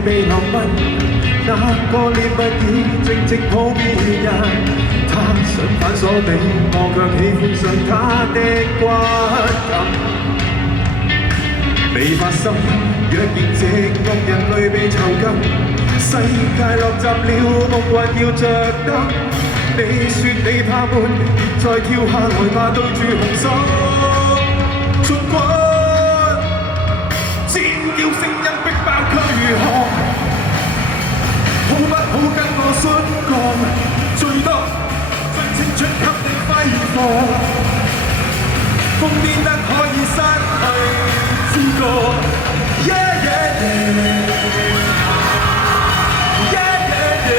未被留問，那個獵物已靜靜抱別人。他想反鎖你，我卻喜歡上他的骨感。未發生，若然這惡人類被囚禁，世界落閘了，夢幻要着燈。你說你怕悶，現在跳下來吧，對住紅心盡滾。尖叫聲音逼爆軀殼，好不好跟我摔角？最多將青春給你揮霍，瘋癲得可以失去知覺。Yeah, yeah, yeah. Yeah, yeah, yeah.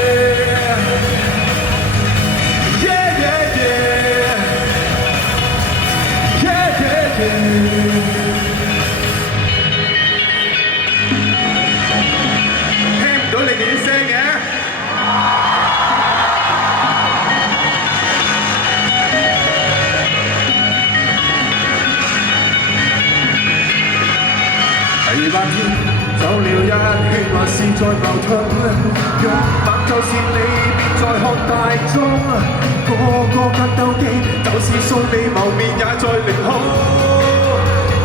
Yeah, yeah, yeah. Yeah, yeah, yeah. 聽唔到你哋啲聲嘅？第8天走了一圈，還是在矛盾。若晚就算你別再看大鐘，個個格鬥技就是數你謀面也在凌空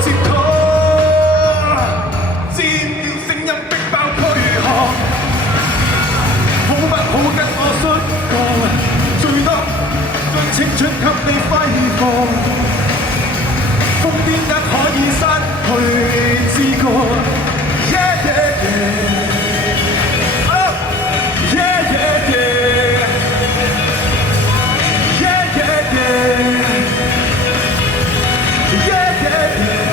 接通。尖叫聲音逼爆軀殼，好不好跟我摔角？最多將青春給你揮霍，瘋癲得可以失去知覺。Yeah, yeah, yeah. Oh, yeah, yeah, yeah. Yeah, yeah, yeah. Yeah, yeah, yeah.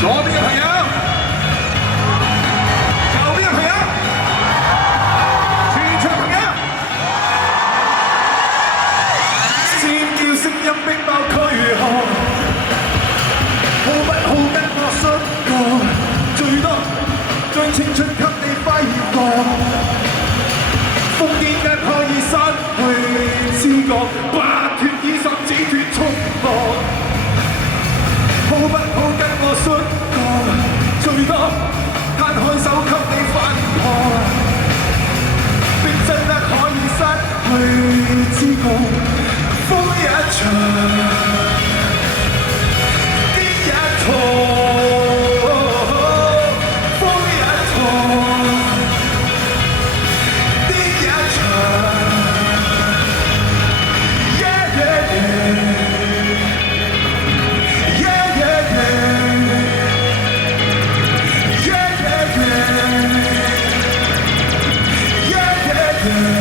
左邊嘅朋友，右邊嘅朋友，全場朋友。聲音逼爆軀殼，好不好跟我摔角？最多將青春給你揮霍，瘋癲得可以失去知覺，拔脱以索止脱束縛，好不好跟我摔角？最多攤開手給你反撲，逼真得可以失去知覺。瘋一場，癲一場，瘋一場，癲一場。Yeah, yeah, yeah. Yeah, yeah, yeah. Yeah, yeah, yeah. Yeah, yeah, yeah.